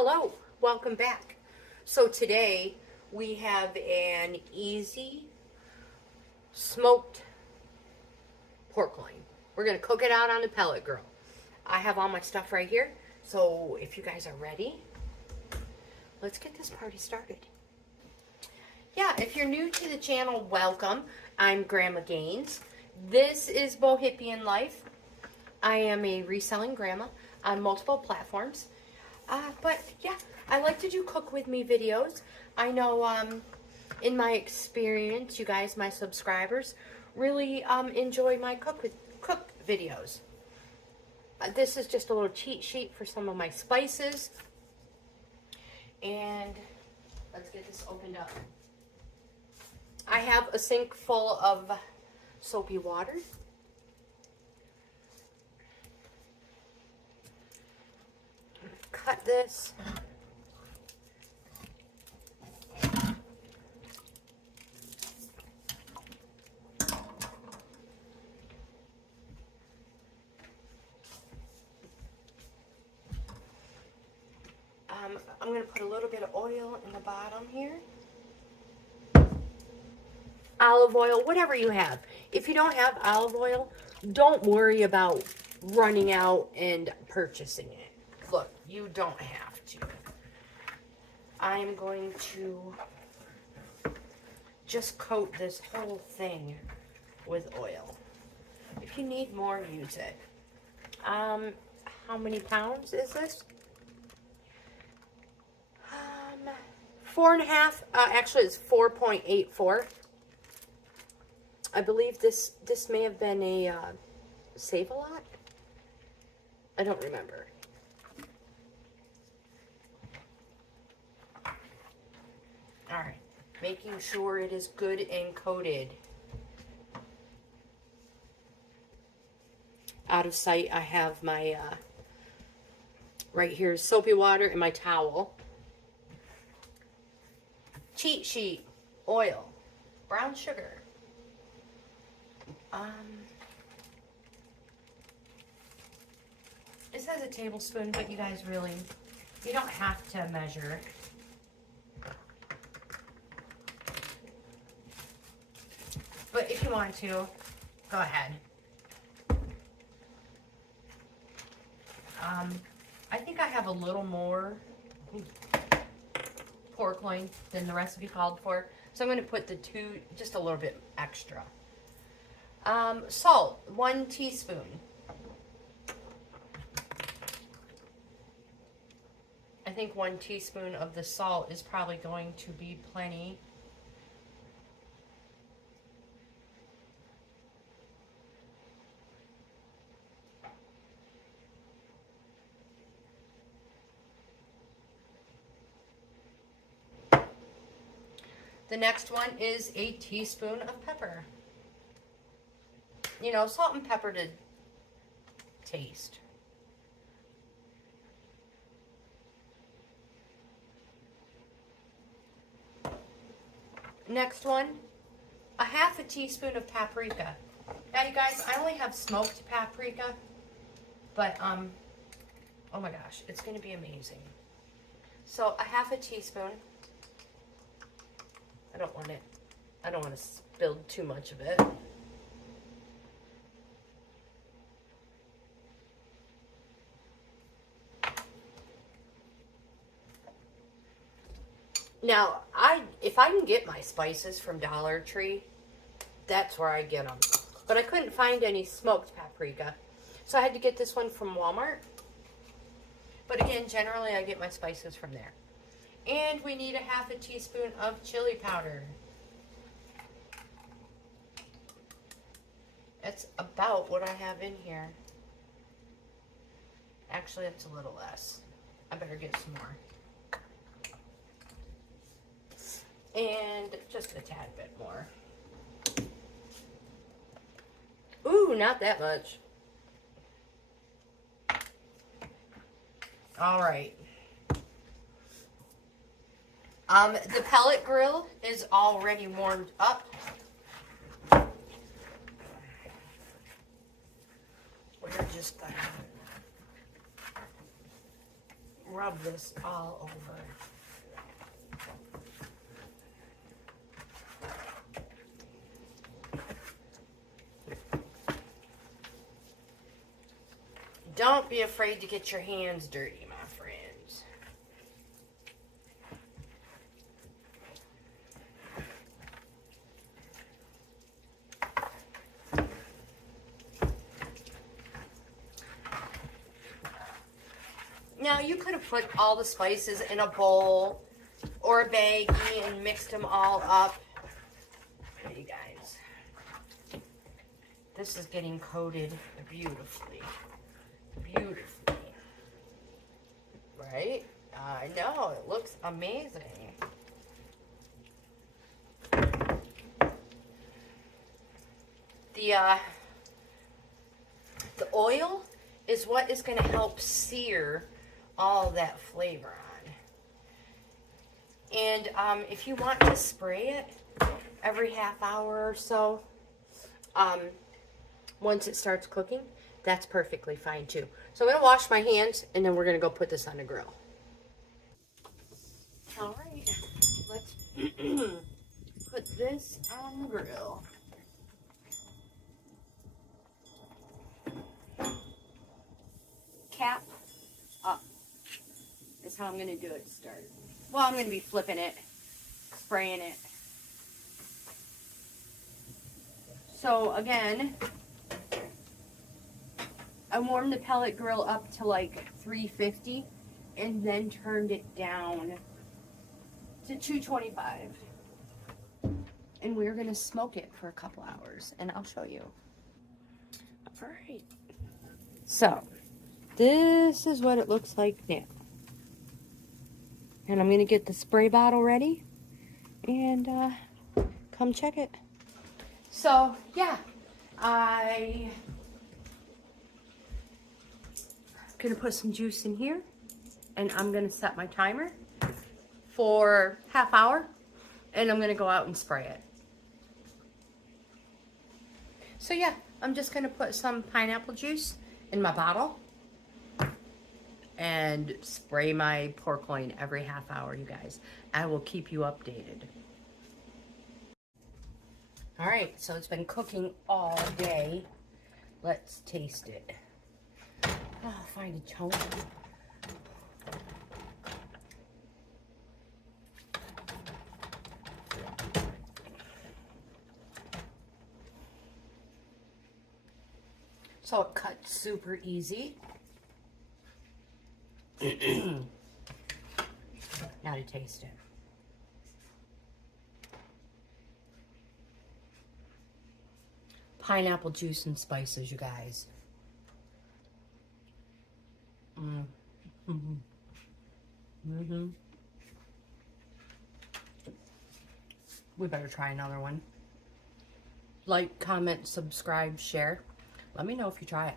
Hello, welcome back. So today we have an easy smoked pork loin. We're going to cook it out on the pellet grill. I have all my stuff right here, so if you guys are ready, let's get this party started. Yeah, if you're new to the channel, welcome. I'm Grandma GAINZ. This is Bohippianlife. I am a reselling grandma on multiple platforms. But yeah, I like to do cook with me videos. I know in my experience, you guys, my subscribers, really enjoy my cook videos. This is just a little cheat sheet for some of my spices. And let's get this opened up. I have a sink full of soapy water. Cut this. I'm going to put a little bit of oil in the bottom here. Olive oil, whatever you have. If you don't have olive oil, don't worry about running out and purchasing it. Look, you don't have to. I'm going to just coat this whole thing with oil. If you need more, use it. How many pounds is this? 4.5. Actually, it's 4.84. I believe this may have been a Save-A-Lot. I don't remember. Alright, making sure it is good and coated. Out of sight, I have my, right here, soapy water and my towel. Cheat sheet, oil, brown sugar. This has a tablespoon, but you guys really, you don't have to measure it. But if you want to, go ahead. I think I have a little more pork loin than the recipe called for. So I'm going to put just a little bit extra. Salt, 1 teaspoon. I think 1 teaspoon of the salt is probably going to be plenty. The next one is a teaspoon of pepper. You know, salt and pepper to taste. Next one, a half a teaspoon of paprika. Now you guys, I only have smoked paprika, but oh my gosh, it's going to be amazing. So a half a teaspoon. I don't want to spill too much of it. Now, if I can get my spices from Dollar Tree, that's where I get them. But I couldn't find any smoked paprika, so I had to get this one from Walmart. But again, generally I get my spices from there. And we need a half a teaspoon of chili powder. That's about what I have in here. Actually, it's a little less. I better get some more. And just a tad bit more. Ooh, not that much. All right. The pellet grill is already warmed up. We're just gonna rub this all over. Don't be afraid to get your hands dirty, my friends. Now, you could have put all the spices in a bowl or a baggie and mixed them all up. Hey, you guys. This is getting coated beautifully. Beautifully. Right? I know, it looks amazing. The oil is what is going to help sear all that flavor on. And if you want to spray it every half hour or so, once it starts cooking, that's perfectly fine too. So I'm going to wash my hands and then we're going to go put this on the grill. All right, let's put this on the grill. Cap up is how I'm going to do it to start. Well, I'm going to be flipping it, spraying it. So again, I warmed the pellet grill up to like 350 and then turned it down to 225. And we're going to smoke it for a couple hours and I'll show you. All right. So this is what it looks like now. And I'm going to get the spray bottle ready and come check it. So yeah, I'm going to put some juice in here and I'm going to set my timer for half hour and I'm going to go out and spray it. So yeah, I'm just going to put some pineapple juice in my bottle and spray my pork loin every half hour, you guys. I will keep you updated. All right, so it's been cooking all day. Let's taste it. Oh, find a chunk. So it cuts super easy. Now to taste it. Pineapple juice and spices, you guys. We better try another one. Like, comment, subscribe, share. Let me know if you try it.